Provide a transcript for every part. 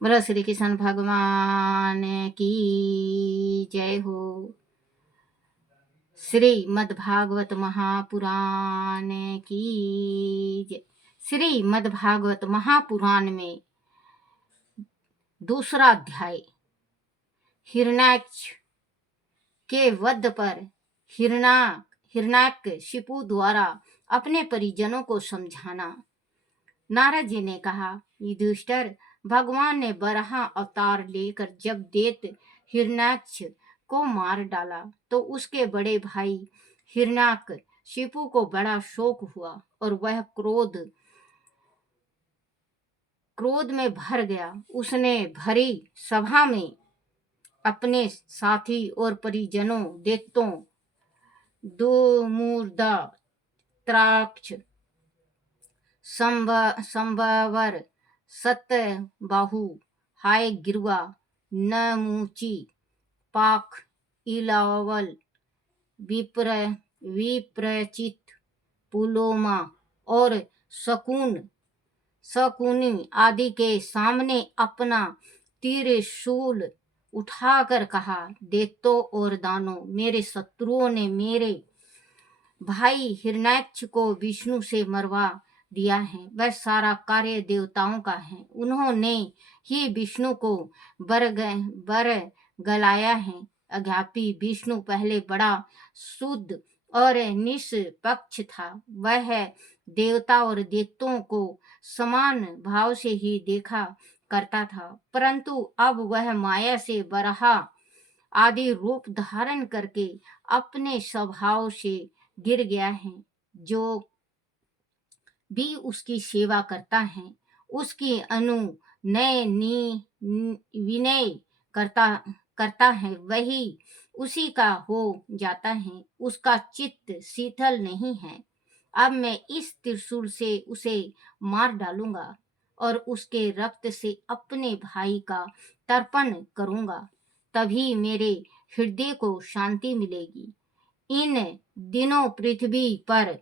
बोलो श्री कृष्ण भगवान की जय हो। श्रीमद्भागवत महापुराण की जय। श्रीमद्भागवत महापुराण में दूसरा अध्याय हिरण्याक्ष के वध पर हिरण्याक्ष द्वारा अपने परिजनों को समझाना। नारद जी ने कहा, युधिष्ठिर, भगवान ने बराह अवतार लेकर जब दैत्य हिरण्याक्ष को मार डाला तो उसके बड़े भाई हिरण्याकशिपु को बड़ा शोक हुआ और वह क्रोध में भर गया। उसने भरी सभा में अपने साथी और परिजनों दैत्यों दुर्मुदा, त्राक्ष, संभवर, सत्यबाहु, हाय गिरवा, नमूची, पाख, इलावल, विप्रचित, पुलोमा और शकुनी आदि के सामने अपना त्रिशूल उठाकर कहा, दैत्यों और दानों, मेरे शत्रुओं ने मेरे भाई हिरण्याक्ष को विष्णु से मरवा दिया है। वह सारा कार्य देवताओं का है। उन्होंने ही विष्णु को बर गलाया है। अज्ञापी विष्णु पहले बड़ा शुद्ध और निष्पक्ष था। वह देवता और दैत्यों को समान भाव से ही देखा करता था, परंतु अब वह माया से बराह आदि रूप धारण करके अपने स्वभाव से गिर गया है। जो भी उसकी सेवा करता है, उसकी विनय करता है, वही उसी का हो जाता है। उसका चित्त शीतल नहीं है। अब मैं इस त्रिशूल से उसे मार डालूंगा और उसके रक्त से अपने भाई का तर्पण करूंगा, तभी मेरे हृदय को शांति मिलेगी। इन दिनों पृथ्वी पर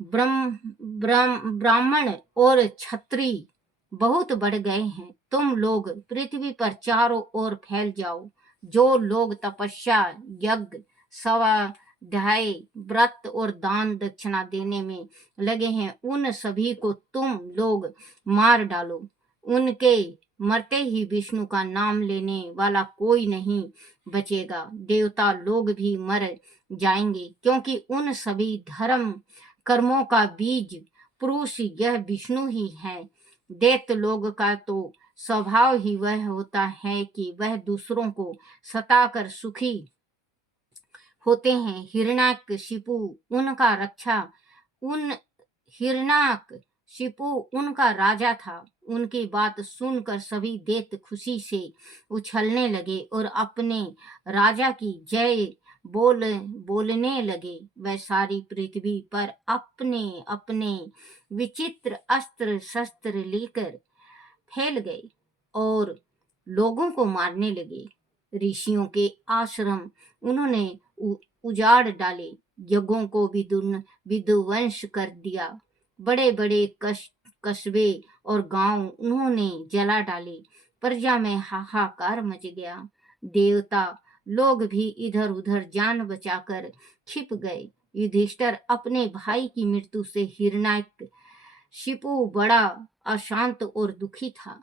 ब्राह्मण और क्षत्रिय बहुत बढ़ गए हैं। तुम लोग पृथ्वी पर चारों ओर फैल जाओ। जो लोग तपस्या, यज्ञ, स्वाध्याय, व्रत और दान दक्षिणा देने में लगे हैं, उन सभी को तुम लोग मार डालो। उनके मरते ही विष्णु का नाम लेने वाला कोई नहीं बचेगा। देवता लोग भी मर जाएंगे, क्योंकि उन सभी धर्म कर्मों का बीज पुरुष यह विष्णु ही है। दैत्य लोग का तो स्वभाव ही वह होता है कि वह दूसरों को सताकर सुखी होते हैं। हिरण्याकशिपु उनका राजा था। उनकी बात सुनकर सभी दैत्य खुशी से उछलने लगे और अपने राजा की जय बोलने लगे। वह सारी पृथ्वी पर अपने अपने विचित्र अस्त्र शस्त्र लेकर फैल गए और लोगों को मारने लगे। ऋषियों के आश्रम उन्होंने उजाड़ डाले, यज्ञों को विध्वंस कर दिया। बड़े बड़े कस्बे और गांव उन्होंने जला डाले। प्रजा में हाहाकार मच गया। देवता लोग भी इधर उधर जान बचाकर छिप गए। युधिष्ठिर अपने भाई की मृत्यु से हिरण्याकशिपु बड़ा अशांत और दुखी था।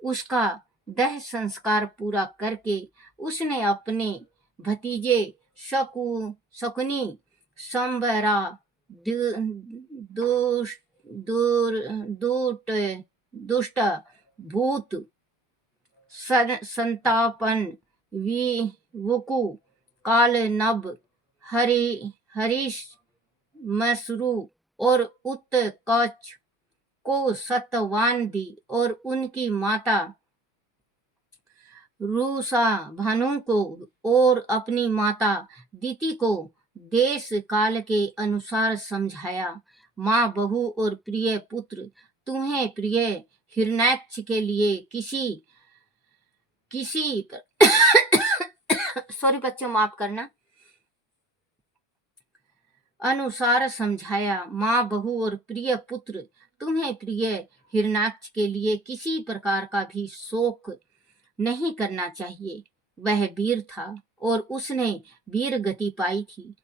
उसका दह संस्कार पूरा करके उसने अपने भतीजे शकुनी, संबरा, दुष्ट भूत, संतापन, विवुकु, कालनभ, हरीश, मसरु और उत्कच को सत्यवान दी और उनकी माता रूसा भानु को और अपनी माता दीति को देश काल के अनुसार समझाया। माँ, बहू और प्रिय पुत्र, तुम्हें प्रिय हिरण्याक्ष के लिए किसी सॉरी बच्चों, माफ करना, अनुसार समझाया। माँ, बहू और प्रिय पुत्र, तुम्हें प्रिय हिरणाक्ष के लिए किसी प्रकार का भी शोक नहीं करना चाहिए। वह वीर था और उसने वीर गति पाई थी।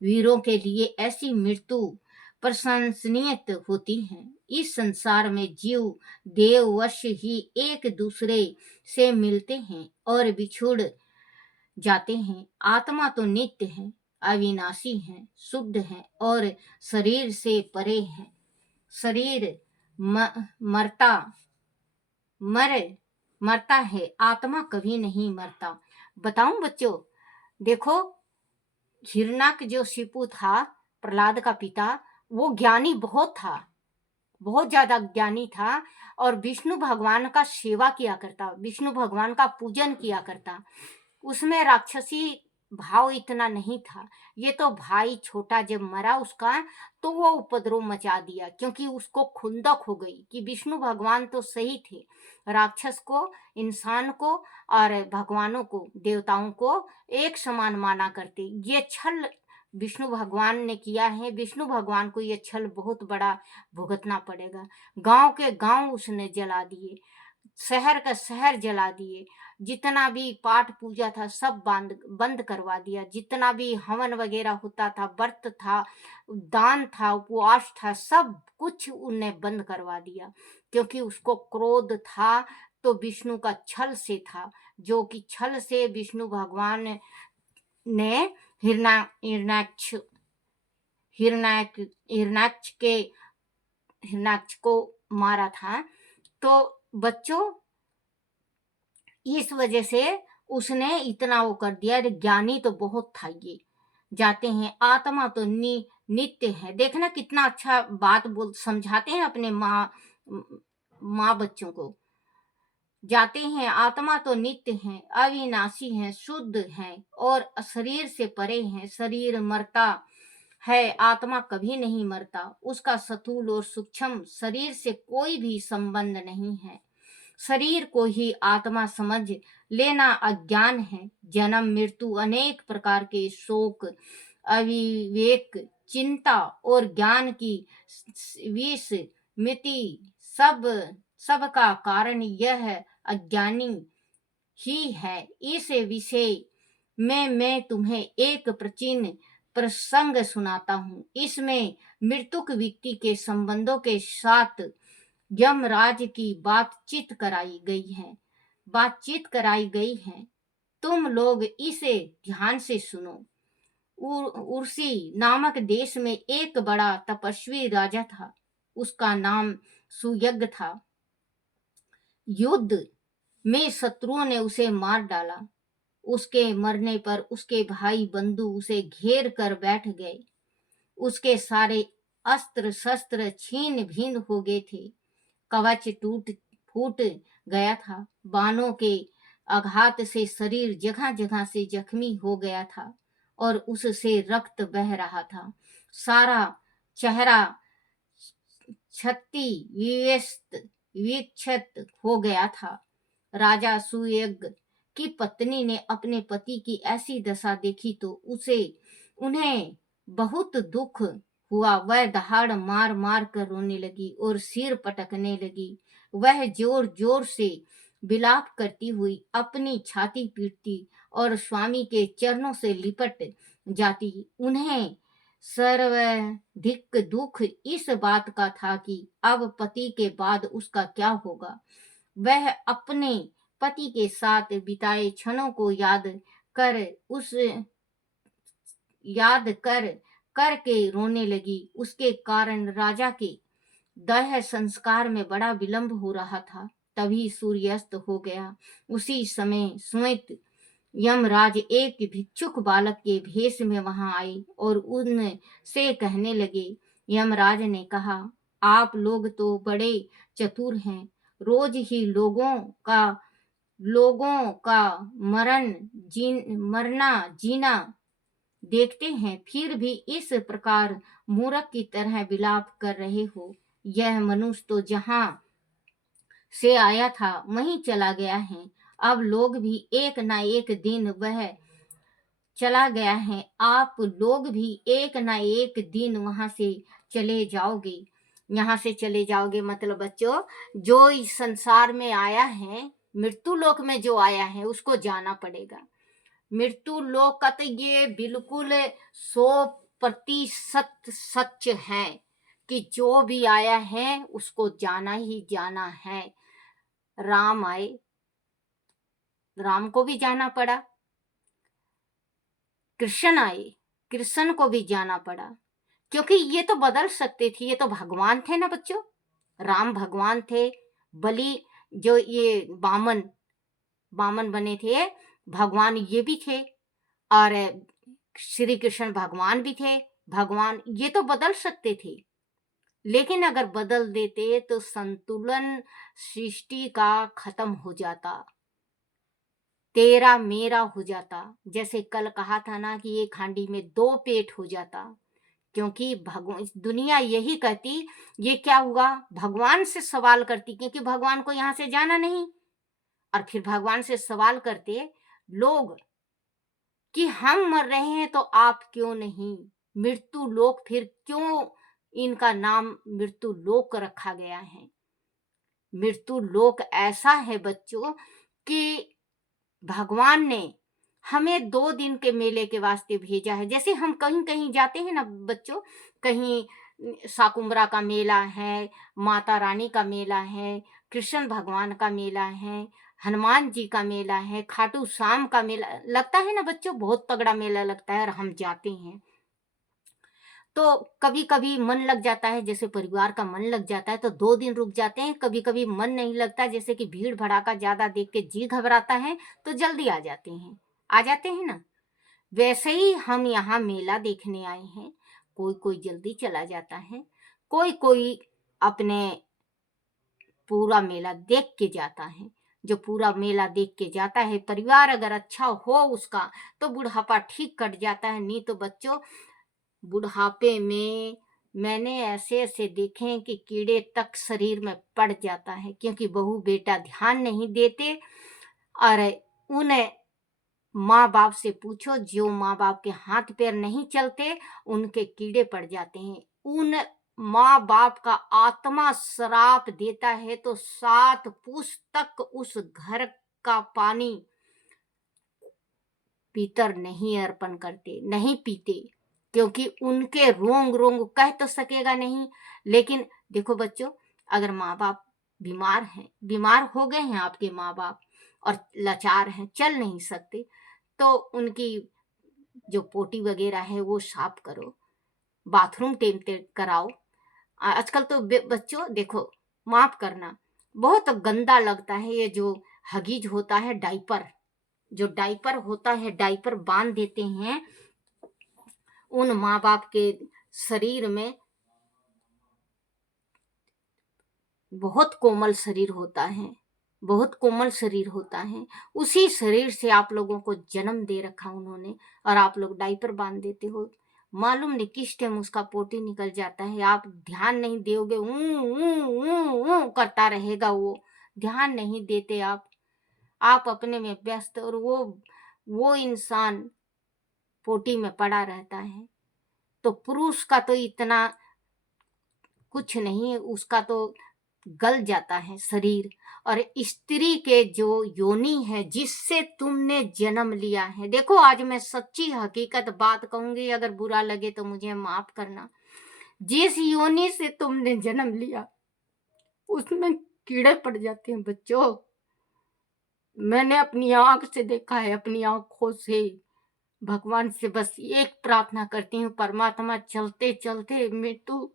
वीरों के लिए ऐसी मृत्यु प्रशंसनीय होती है। इस संसार में जीव देववश ही एक दूसरे से मिलते हैं और बिछुड़ जाते हैं। आत्मा तो नित्य है, अविनाशी है, शुद्ध है और शरीर से परे है। शरीर मरता मर मरता है, आत्मा कभी नहीं मरता। बताऊं बच्चों, देखो हिरण्यक जो शिपु था, प्रहलाद का पिता, वो ज्ञानी बहुत था, बहुत ज्यादा ज्ञानी था और विष्णु भगवान का सेवा किया करता, विष्णु भगवान का पूजन किया करता। उसमें राक्षसी भाव इतना नहीं था। ये तो भाई छोटा जब मरा उसका, तो वो उपद्रव मचा दिया, क्योंकि उसको खुंदक हो गई कि विष्णु भगवान तो सही थे, राक्षस को, इंसान को और भगवानों को, देवताओं को एक समान माना करते। ये छल विष्णु भगवान ने किया है। विष्णु भगवान को ये छल बहुत बड़ा भुगतना पड़ेगा। गांव के गांव उसने जला दिए, शहर का शहर जला दिए, जितना भी पाठ पूजा था सब बंद करवा दिया, जितना भी हवन वगैरह होता था, व्रत था, दान था, उपवास था, सब कुछ उन्हें बंद करवा दिया, क्योंकि उसको क्रोध था तो विष्णु का छल से था, जो कि छल से विष्णु भगवान ने हिरण्याक्ष हिरण्याक्ष को मारा था। तो बच्चों, इस वजह से उसने इतना वो कर दिया। ज्ञानी तो बहुत था। ये जाते हैं, आत्मा तो नित्य है। देखना कितना अच्छा बात बोल समझाते हैं अपने माँ बच्चों को। जाते हैं, आत्मा तो नित्य है, अविनाशी है, शुद्ध है और शरीर से परे है। शरीर मरता है, आत्मा कभी नहीं मरता। उसका स्थूल और सूक्ष्म शरीर से कोई भी संबंध नहीं है। शरीर को ही आत्मा समझ लेना अज्ञान है। जन्म मृत्यु, अनेक प्रकार के शोक, अविवेक, चिंता और ज्ञान की विष मिति सबका कारण यह अज्ञानी ही है। इस विषय में मैं तुम्हें एक प्राचीन प्रसंग सुनाता हूँ। इसमें मृतक व्यक्ति के संबंधों के साथ यमराज की बातचीत कराई गई है। तुम लोग इसे ध्यान से सुनो। उर्सी नामक देश में एक बड़ा तपस्वी राजा था। उसका नाम सुयज्ञ था। युद्ध में शत्रुओं ने उसे मार डाला। उसके मरने पर उसके भाई बंधु उसे घेर कर बैठ गए। उसके सारे अस्त्र शस्त्र छीन भिन हो गए थे। कवच टूट फूट गया था। बाणों के आघात से शरीर जगह जगह से जख्मी हो गया था और उससे रक्त बह रहा था। सारा चेहरा विक्षत हो गया था। राजा सुयज्ञ की पत्नी ने अपने पति की ऐसी दशा देखी तो उन्हें बहुत दुख हुआ। वह दहाड़ मार मार कर रोने लगी और सिर पटकने लगी। वह जोर जोर से विलाप करती हुई अपनी छाती पीटती और स्वामी के चरणों से लिपट जाती। उन्हें सर्वाधिक दुख इस बात का था कि अब पति के बाद उसका क्या होगा। वह अपने पति के साथ बिताए क्षणों को याद करके रोने लगी। उसके कारण राजा के दाह संस्कार में बड़ा विलंब हो रहा था। तभी सूर्यास्त हो गया। उसी समय स्वयं यमराज एक भिक्षुक बालक के भेष में वहां आए और उनसे कहने लगे। यमराज ने कहा, आप लोग तो बड़े चतुर हैं, रोज ही लोगों का मरना जीना देखते हैं, फिर भी इस प्रकार मूर्ख की तरह विलाप कर रहे हो। यह मनुष्य तो जहां से आया था वहीं चला गया है। अब लोग भी एक ना एक दिन वह चला गया है। आप लोग भी एक ना एक दिन वहां से चले जाओगे। यहाँ से चले जाओगे, मतलब बच्चों जो इस संसार में आया है, मृत्यु लोक में जो आया है उसको जाना पड़ेगा। मृत्यु लोक का तो ये बिल्कुल 100% सच है कि जो भी आया है उसको जाना ही जाना है। राम आए, राम को भी जाना पड़ा, कृष्ण आए, कृष्ण को भी जाना पड़ा, क्योंकि ये तो बदल सकते थे, ये तो भगवान थे ना बच्चों। राम भगवान थे, बलि जो ये वामन वामन बने थे भगवान ये भी थे, और श्री कृष्ण भगवान भी थे। भगवान ये तो बदल सकते थे, लेकिन अगर बदल देते तो संतुलन सृष्टि का खत्म हो जाता, तेरा मेरा हो जाता। जैसे कल कहा था ना कि एक हांडी में 2 पेट हो जाता, क्योंकि भगवान दुनिया यही कहती, ये क्या हुआ, भगवान से सवाल करती, क्योंकि भगवान को यहाँ से जाना नहीं। और फिर भगवान से सवाल करते लोग कि हम मर रहे हैं तो आप क्यों नहीं, मृत्यु लोक फिर क्यों इनका नाम मृत्यु लोक रखा गया है। मृत्यु लोक ऐसा है बच्चों कि भगवान ने हमें 2 दिन के मेले के वास्ते भेजा है। जैसे हम कहीं कहीं जाते हैं ना बच्चों, कहीं साकुम्बरा का मेला है, माता रानी का मेला है, कृष्ण भगवान का मेला है, हनुमान जी का मेला है, खाटू श्याम का मेला लगता है ना बच्चों, बहुत तगड़ा मेला लगता है और हम जाते हैं। तो कभी कभी मन लग जाता है, जैसे परिवार का मन लग जाता है तो 2 दिन रुक जाते हैं। कभी कभी मन नहीं लगता, जैसे कि भीड़ भड़ाका ज्यादा देख के जी घबराता है तो जल्दी आ जाते हैं, आ जाते हैं ना। वैसे ही हम यहाँ मेला देखने आए हैं, कोई कोई जल्दी चला जाता है, कोई कोई अपने पूरा मेला देख के जाता है। जो पूरा मेला देख के जाता है, परिवार अगर अच्छा हो उसका, तो बुढ़ापा ठीक कट जाता है। नहीं तो बच्चों बुढ़ापे में मैंने ऐसे ऐसे देखे हैं कि कीड़े तक शरीर में पड़ जाता है, क्योंकि बहू बेटा ध्यान नहीं देते। और उन माँ बाप से पूछो, जो माँ बाप के हाथ पैर नहीं चलते उनके कीड़े पड़ जाते हैं। उन माँ बाप का आत्मा श्राप देता है तो 7 पुस्तक उस घर का पानी पीतर नहीं अर्पण करते, नहीं पीते, क्योंकि उनके रोंग रोंग कह तो सकेगा नहीं। लेकिन देखो बच्चों, अगर माँ बाप बीमार हैं, बीमार हो गए हैं आपके माँ बाप और लाचार हैं, चल नहीं सकते, तो उनकी जो पोटी वगैरह है वो साफ करो, बाथरूम टेमते कराओ। आजकल तो बच्चों देखो, माफ करना, बहुत गंदा लगता है ये जो हगीज होता है, डाइपर, जो डाइपर होता है, डाइपर बांध देते हैं उन माँ बाप के शरीर में। बहुत कोमल शरीर होता है, बहुत कोमल शरीर होता है, उसी शरीर से आप लोगों को जन्म दे रखा उन्होंने, और आप लोग डाइपर बांध देते हो। मालूम नहीं किस टाइम उसका पोटी निकल जाता है, आप ध्यान नहीं दोगे, करता रहेगा वो, ध्यान नहीं देते आप अपने में व्यस्त, और वो इंसान पोटी में पड़ा रहता है। तो पुरुष का तो इतना कुछ नहीं, उसका तो गल जाता है शरीर। और स्त्री के जो योनि है जिससे तुमने जन्म लिया है, देखो आज मैं सच्ची हकीकत बात कहूंगी, अगर बुरा लगे तो मुझे माफ करना, जिस योनि से तुमने जन्म लिया उसमें कीड़े पड़ जाते हैं बच्चों। मैंने अपनी आंख से देखा है, अपनी आंखों से। भगवान से बस एक प्रार्थना करती हूँ, परमात्मा चलते चलते मृत्यु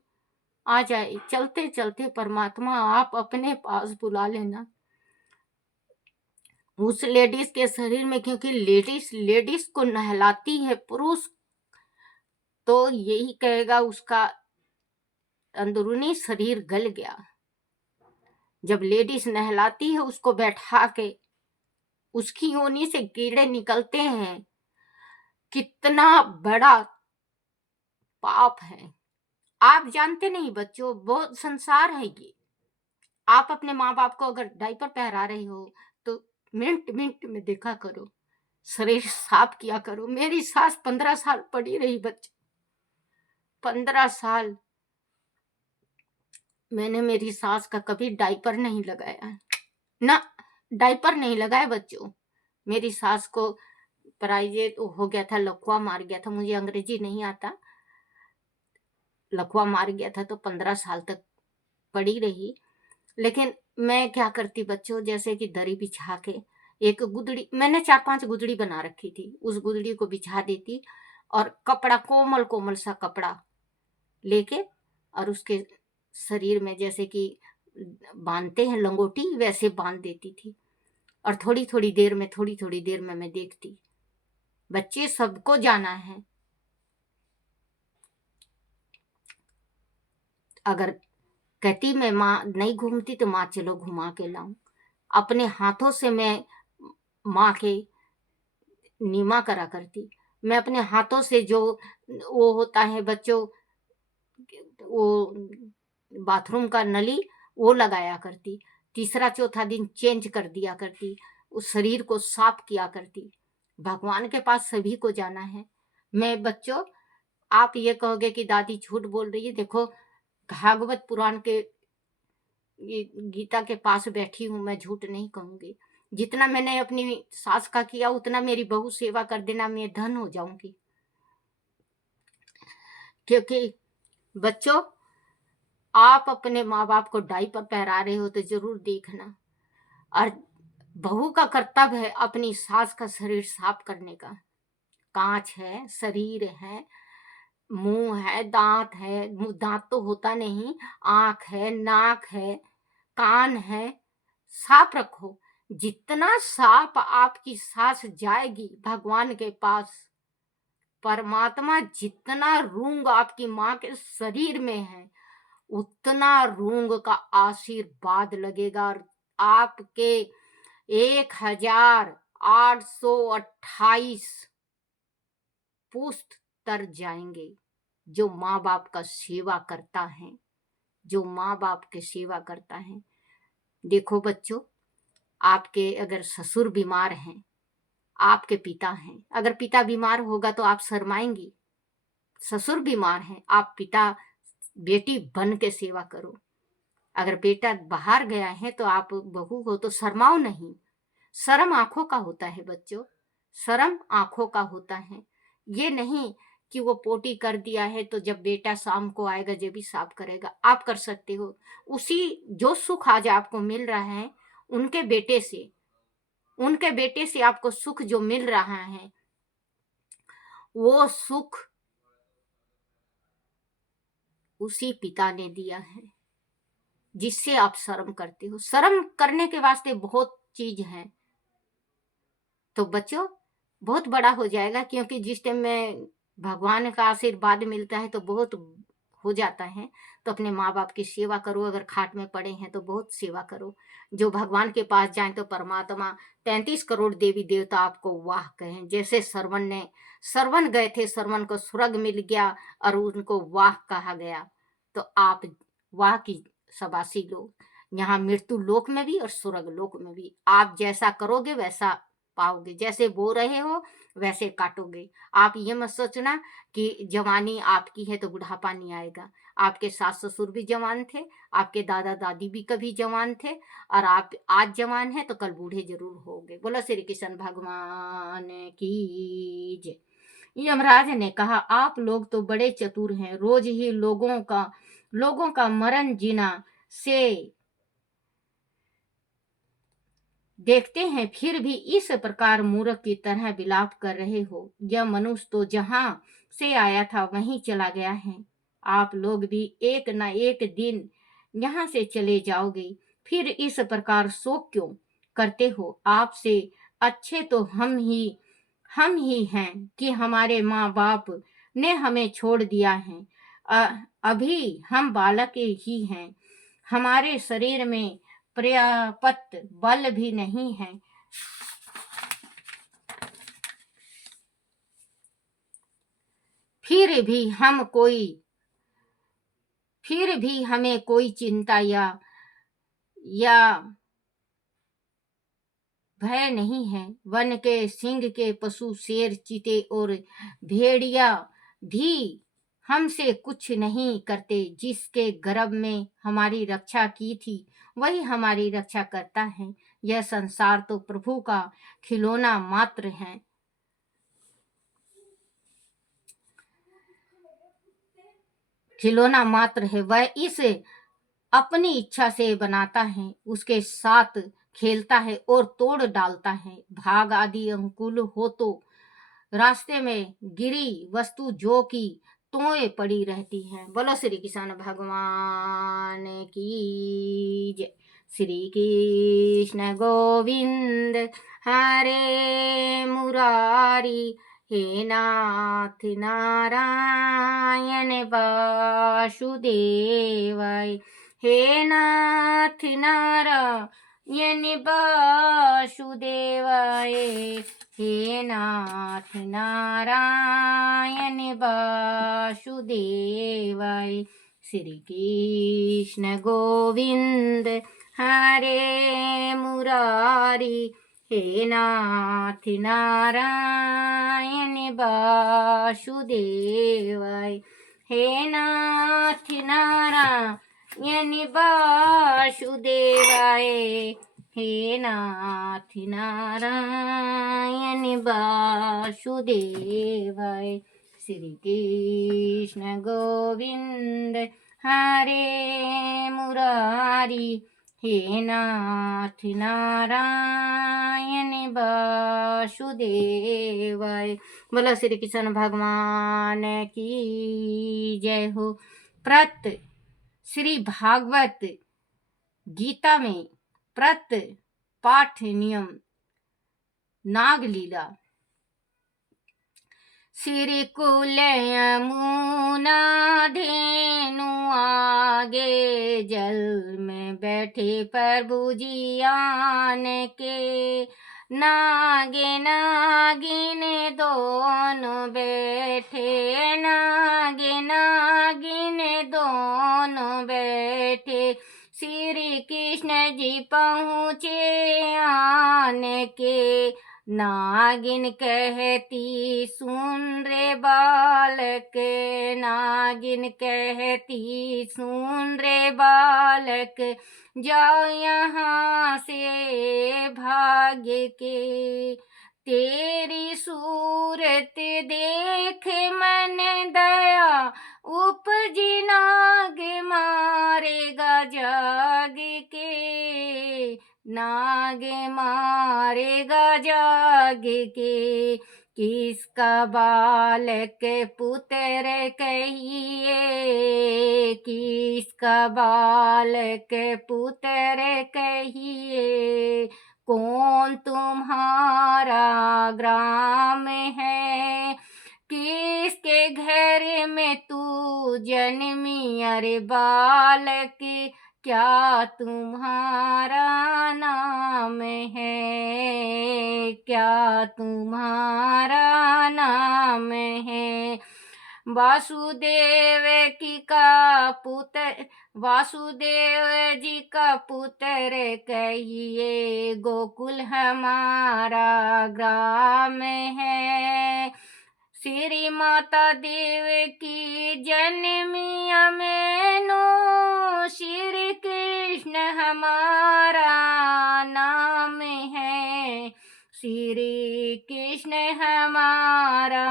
आ जाए, चलते चलते परमात्मा आप अपने पास बुला लेना उस लेडीज के शरीर में, क्योंकि लेडीज को नहलाती है पुरुष, तो यही कहेगा उसका अंदरूनी शरीर गल गया। जब लेडीज नहलाती है उसको बैठा के, उसकी योनि से कीड़े निकलते हैं, कितना बड़ा पाप है आप जानते नहीं बच्चों, बहुत संसार है ये। आप अपने माँ बाप को अगर डायपर पहरा रहे हो तो मिनट मिनट में देखा करो, शरीर साफ किया करो। मेरी सास 15 साल पड़ी रही बच्चे, 15 साल मैंने मेरी सास का कभी डायपर नहीं लगाया ना, डायपर नहीं लगाया बच्चों। मेरी सास को पराइजेट हो गया था, लकवा मार गया था, मुझे अंग्रेजी नहीं आता, लकवा मार गया था तो 15 साल तक पड़ी रही। लेकिन मैं क्या करती बच्चों, जैसे कि दरी बिछा के एक गुदड़ी, मैंने 4-5 गुदड़ी बना रखी थी, उस गुदड़ी को बिछा देती और कपड़ा, कोमल कोमल सा कपड़ा लेके, और उसके शरीर में जैसे कि बांधते हैं लंगोटी, वैसे बांध देती थी। और थोड़ी थोड़ी देर में, थोड़ी थोड़ी देर में मैं देखती। बच्चे सबको जाना है, अगर कहती मैं माँ नहीं घूमती तो माँ चलो घुमा के लाऊं। अपने हाथों से मैं माँ के नीमा करा करती। मैं अपने हाथों से जो वो होता है बच्चों, वो बाथरूम का नली, वो लगाया करती। तीसरा चौथा दिन चेंज कर दिया करती, उस शरीर को साफ किया करती। भगवान के पास सभी को जाना है। मैं बच्चों, आप ये कहोगे कि दादी झूठ बोल रही है, देखो भागवत पुराण के, ये गीता के पास बैठी हूँ, मैं झूठ नहीं कहूंगी। जितना मैंने अपनी सास का किया उतना मेरी बहू सेवा कर देना, मैं धन हो जाऊंगी। क्योंकि बच्चों, आप अपने माँ बाप को डायपर पहरा रहे हो तो जरूर देखना। और बहू का कर्तव्य है अपनी सास का शरीर साफ करने का। कांच है, शरीर है, मुंह है, दांत है, दांत तो होता नहीं, आंख है, नाक है, कान है, साफ रखो। जितना साफ आपकी सास जाएगी भगवान के पास, परमात्मा जितना रूंग आपकी माँ के शरीर में है, उतना रूंग का आशीर्वाद लगेगा और आपके 1828 पुश्त तर जाएंगे। जो माँ बाप का सेवा करता है, जो माँ बाप के सेवा करता है। देखो बच्चों, आपके अगर ससुर बीमार हैं, आपके पिता हैं, अगर पिता बीमार होगा तो आप शर्माएंगी। ससुर बीमार हैं, आप पिता बेटी बन के सेवा करो। अगर बेटा बाहर गया है तो आप बहू हो तो शर्माओ नहीं। शर्म आंखों का होता है बच्चों, शर्म आंखों का होता है। ये नहीं कि वो पोटी कर दिया है तो जब बेटा शाम को आएगा जब भी साफ करेगा। आप कर सकते हो। उसी जो सुख आज आपको मिल रहा है उनके बेटे से, उनके बेटे से आपको सुख जो मिल रहा है, वो सुख उसी पिता ने दिया है जिससे आप शर्म करते हो। शर्म करने के वास्ते बहुत चीज है। तो बच्चों, बहुत बड़ा हो जाएगा, क्योंकि जिस टाइम में भगवान का आशीर्वाद मिलता है तो बहुत हो जाता है। तो अपने माँ बाप की सेवा करो, अगर खाट में पड़े हैं तो बहुत सेवा करो। जो भगवान के पास जाए तो परमात्मा 33 करोड़ देवी देवता आपको वाह कहें। जैसे सरवन गए थे, सरवन को स्वर्ग मिल गया और उनको वाह कहा गया। तो आप वाह की शबाशी लो, यहाँ मृत्यु लोक में भी और स्वर्ग लोक में भी। आप जैसा करोगे वैसा पाओगे, जैसे बो रहे हो वैसे काटोगे। आप ये मत सोचना कि जवानी आपकी है तो बुढ़ापा नहीं आएगा। आपके सास ससुर भी जवान थे, आपके दादा दादी भी कभी जवान थे, और आप आज जवान हैं तो कल बूढ़े जरूर होंगे। बोलो श्री कृष्ण भगवान की जय। यमराज ने कहा, आप लोग तो बड़े चतुर हैं, रोज ही लोगों का मरण जीना से देखते हैं, फिर भी इस प्रकार मूर्ख की तरह विलाप कर रहे हो। यह मनुष्य तो जहां से आया था वहीं चला गया है। आप लोग भी एक न एक दिन यहाँ से चले जाओगे, फिर इस प्रकार शोक क्यों करते हो? आपसे अच्छे तो हम ही हैं कि हमारे माँ बाप ने हमें छोड़ दिया है। अभी हम बालक ही हैं, हमारे शरीर में पर्याप्त बल भी नहीं है। फिर भी हमें कोई चिंता या भय नहीं है। वन के सिंह के पशु शेर चीते और भेड़िया भी हमसे कुछ नहीं करते। जिसके गर्भ में हमारी रक्षा की थी वही हमारी रक्षा करता है। यह संसार तो प्रभु का खिलौना मात्र है। खिलौना मात्र है। वह इसे अपनी इच्छा से बनाता है, उसके साथ खेलता है और तोड़ डालता है। भाग आदि अनुकूल हो तो रास्ते में गिरी वस्तु जो की तोए पड़ी रहती है। बोलो श्री कृष्ण भगवान की जय। श्री कृष्ण गोविंद हरे मुरारी, हे नाथ नारायण वासुदेवाय, हे नाथ नारायण वासुदेवाय, हे नाथ नारायण वासुदेवाय। श्री कृष्ण गोविंद हरे मुरारी, हे नाथ नारायण वासुदेवाय, हे नाथ नारायण वासुदेवाय, हे नाथ नारायण वासुदेवाय। श्री कृष्ण गोविंद हरे मुरारी, हे नाथ नारायण वासुदेवाय। बोलो श्री कृष्ण भगवान की जय हो। प्रत श्री भागवत गीता में प्रत पाठ नियम नागलीला। श्री कुल यमुना धेनु आगे, जल में बैठे प्रभु जी आन के। नागे नागिन दोनों बैठे, नागे नागिन दोनों बैठे। श्री कृष्ण जी पहुँचे आन के। नागिन कहती सुन रे बालक, नागिन कहती सुन रे बालक, जाओ यहाँ से भाग्य के। तेरी सूरत देख मन दया उपजी, नाग मारेगा जाग के। नाग मारेगा जाग के। किसका बालक पुत्र कहिए, किसका बालक पुत्र कहिए। कौन तुम्हारा ग्राम है, किसके घर में तू जन्मी। अरे बालक क्या तुम्हारा नाम है, क्या तुम्हारा नाम है। वासुदेव की का पुत्र, वासुदेव जी का पुत्र कहिए। गोकुल हमारा ग्राम है। श्री माता देव की जन्मिया मैनो, श्री कृष्ण हमारा नाम है। श्री कृष्ण हमारा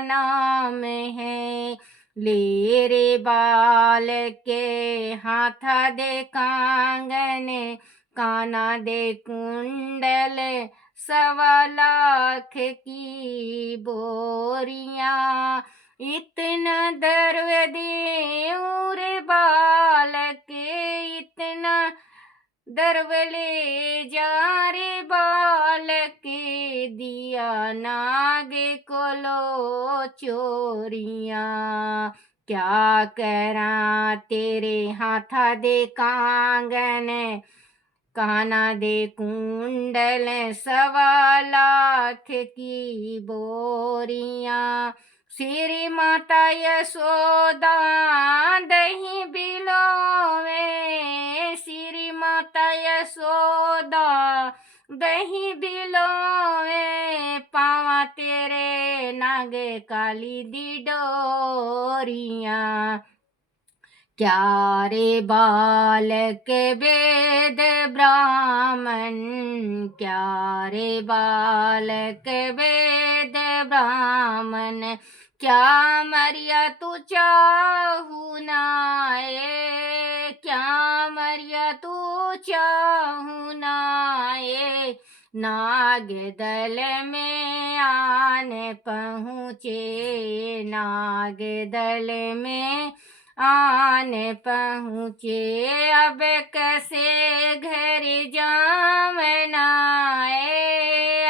नाम है। ले रे बाल के हाथ दे कांगन, काना दे कुंडल, 1.25 लाख की बोरियां। इतना दर्व दे रे बालक, इतना दर्व ले जा रे बालक। दिया नाग को लो चोरियां। क्या करा तेरे हाथा दे कांगन, काना दे कुंडल, 1.25 लाख की बोरियां। श्री माता यशोदा दही बिलोवे, श्री माता यशोदा दही बिलोवे पावा तेरे नागे काली दी डोरियां। क्या रे बालक वेद ब्राह्मण, क्या रे बालक वेद ब्राह्मण, क्या मरिया तू चाहू नाये, क्या मरिया तू चाहू नाये। नाग दल में आन पहुँचे, नाग दल में आन पहुँचे, अब कैसे घर जामना,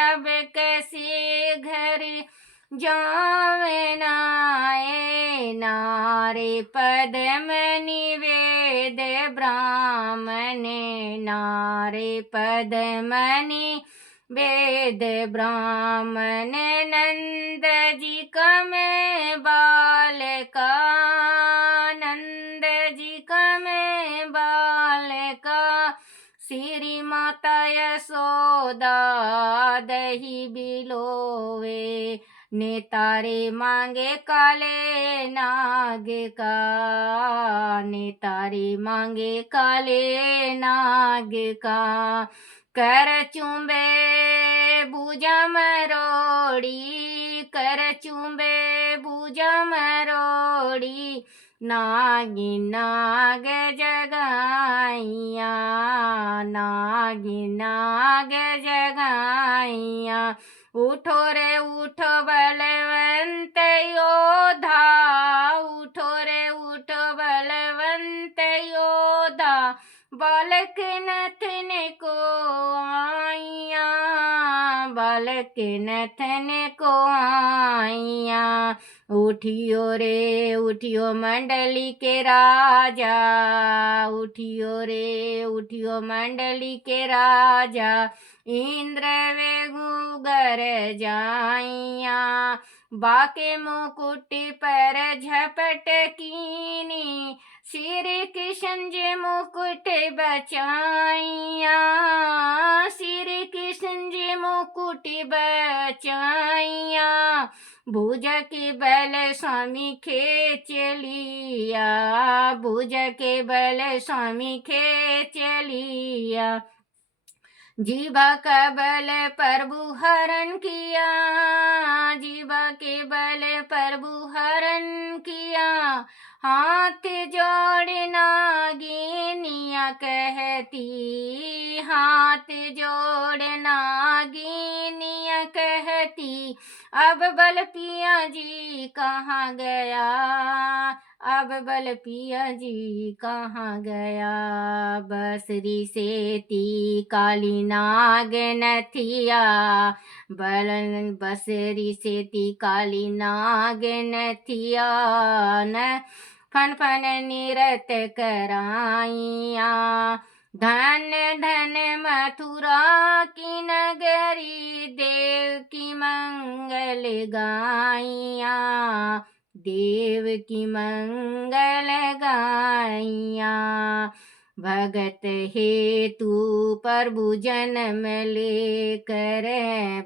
अब कैसे घर जामना। नारे पद्म निवेद ब्राह्मण, नारे पद्म वेद ब्राह्मण। नंद जी का मैं बालका, नंद जी का मैं बालका, श्री माता यशोदा दही बिलोवे, ने तारे मांगे काले नाग का, ने तारे मांगे काले नाग का। कर चुंबे भुजा मरोड़ी, कर चुंबे भुजा मरोड़ी, नागी नाग जगाइया, नागी नाग जगाइया। उठो रे उठो बलवंत योधा, उठो रे उठो बलवंत योधा, बालक नथन को आइया, बालक नथन को आइया। उठियो रे उठियो मंडली के राजा, उठियो रे उठियो मंडली के राजा, इंद्र वेगु गर जाइया। बाके मुकुट पर झपट कीनी, श्री कृष्ण जी मुकुट बचाइया, श्री कृष्ण जी मुकुट बचाइया। भुज के बल स्वामी खेच लिया, भुज के बल स्वामी खेच लिया। जीवा का बल प्रभु हरण किया, जीवा के बल प्रभु हरण किया। हाथ जोड़ नागिनिया कहती, हाथ जोड़ नागिनिया कहती, अब बल पिया जी कहाँ गया, अब बल पिया जी कहाँ गया। बसरी सेती काली नाग नथिया, बलन बसरी सेती काली नाग नथिया, न फन फन निरत कराइया। धन धन मथुरा की नगरी, देव की मंगल गाइया, देव की मंगल गाइया। भगत हेतु प्रभु जन्म लेकर,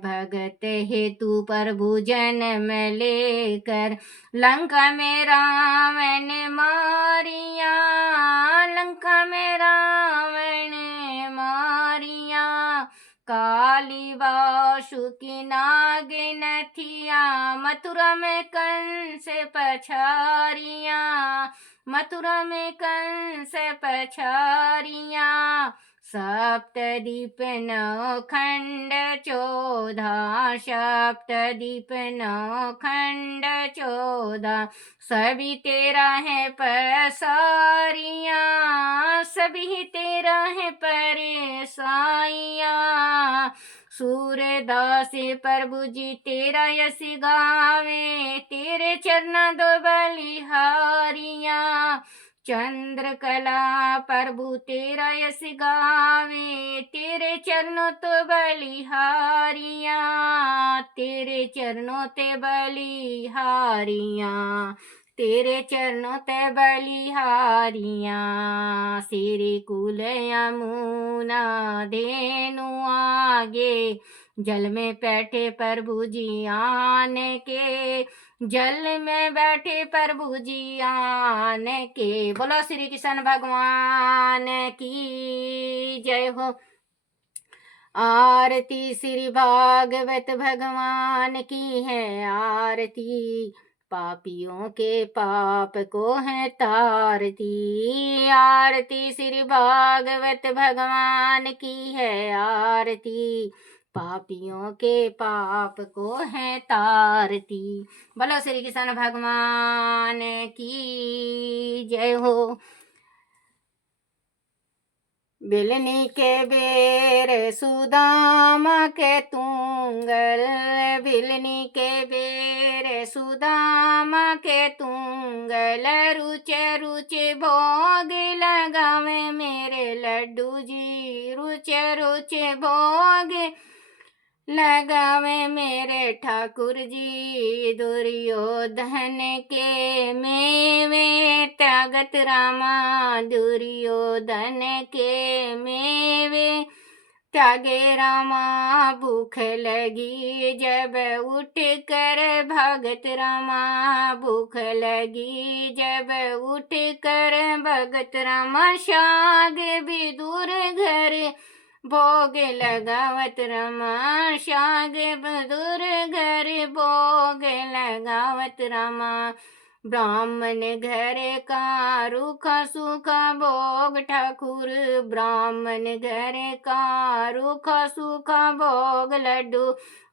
भगत हेतु प्रभु जन्म लेकर, लंका में रावण मारिया, लंका में रावण मारिया। काली वासुकी नाग नथिया, मथुरा में कंस पछारिया, मथुरा में कंस पछारिया। सप्तदीप नौ खंड चौदह, सप्तदीप नौ खंड चौदह, सभी तेरा है पसारिया, सभी तेरा है परेशानिया। सूरदास प्रभु जी तेरा यश गावे, तेरे चरण दो बलिहारिया। चंद्रकला प्रभु तेरा यश गावे, तेरे चरणों तो बलिहारिया, तेरे चरणों ते बलिहारिया। तेरे चरणों ते बलिहारियां, सिरे कुल यमुना धेनु आगे, जल में बैठे प्रभु जी आन के, जल में बैठे प्रभु जी आन के। बोलो श्री कृष्ण भगवान की जय हो। आरती श्री भागवत भगवान की है आरती, पापियों के पाप को है तारती। आरती श्री भागवत भगवान की है आरती, पापियों के पाप को है तारती। बोलो श्री कृष्ण भगवान की जय हो। बिलनी के बेर सुदामा के तुंगल, बिलनी के बेर सुदामा के तुंगल, रुचे रुचे भोग लगावे मेरे लड्डू जी, रुचे रुचे भोग लगावे मेरे ठाकुर जी। दुर्योधन के मेवे त्यागत रामा, दुर्योधन के मेवे त्यागे रामा, भूख लगी जब उठ कर भगत रामा, भूख लगी जब उठ कर भगत रामा, शाग भी दूर घर भोग लगावत रमा, शाग बदुर घर भोग लगावत रमा। ब्राह्मण घर का रूखा सूखा भोग ठाकुर, ब्राह्मण घर का रूखा सूखा भोग लड्डू,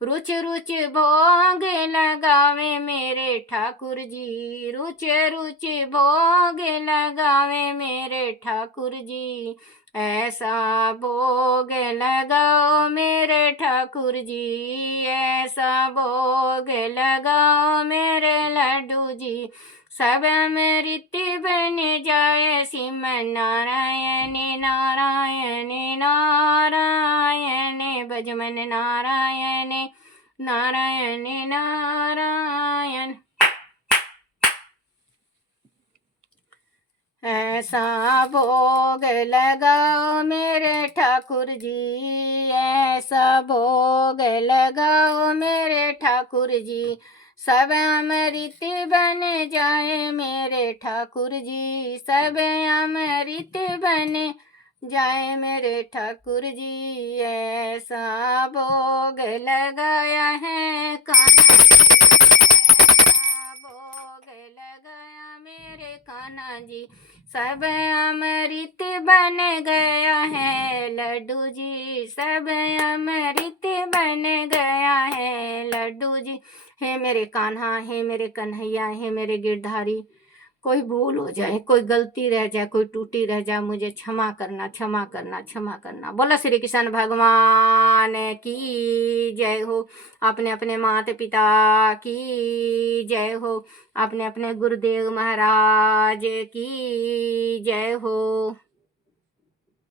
रुच रुच भोग लगावे मेरे ठाकुर जी, रुच रुच भोग लगावे मेरे ठाकुर जी। ऐसा भोग लगाओ मेरे ठाकुर जी, ऐसा भोग लगाओ मेरे लड्डू जी। सब अमृत बन जाए श्रीमन नारायण नारायण नारायण, भजमन नारायण नारायण नारायण। ऐसा भोग लगाओ मेरे ठाकुर जी, ऐसा भोग लगाओ मेरे ठाकुर जी। सब अमृत बन जाए मेरे ठाकुर जी, सब अमृत बन जाए मेरे ठाकुर जी। ऐसा भोग लगाया है कान्हा जी, ऐसा भोग लगाया मेरे कान्हा जी। सब अमृत बन गया है लड्डू जी, सब अमृत बन गया है लड्डू जी। हे मेरे कान्हा, हे मेरे कन्हैया, हे मेरे गिरधारी, कोई भूल हो जाए, कोई गलती रह जाए, कोई टूटी रह जाए, मुझे क्षमा करना क्षमा करना क्षमा करना। बोला श्री कृष्ण भगवान की जय हो। अपने अपने माता पिता की जय हो, अपने अपने गुरुदेव महाराज की जय हो।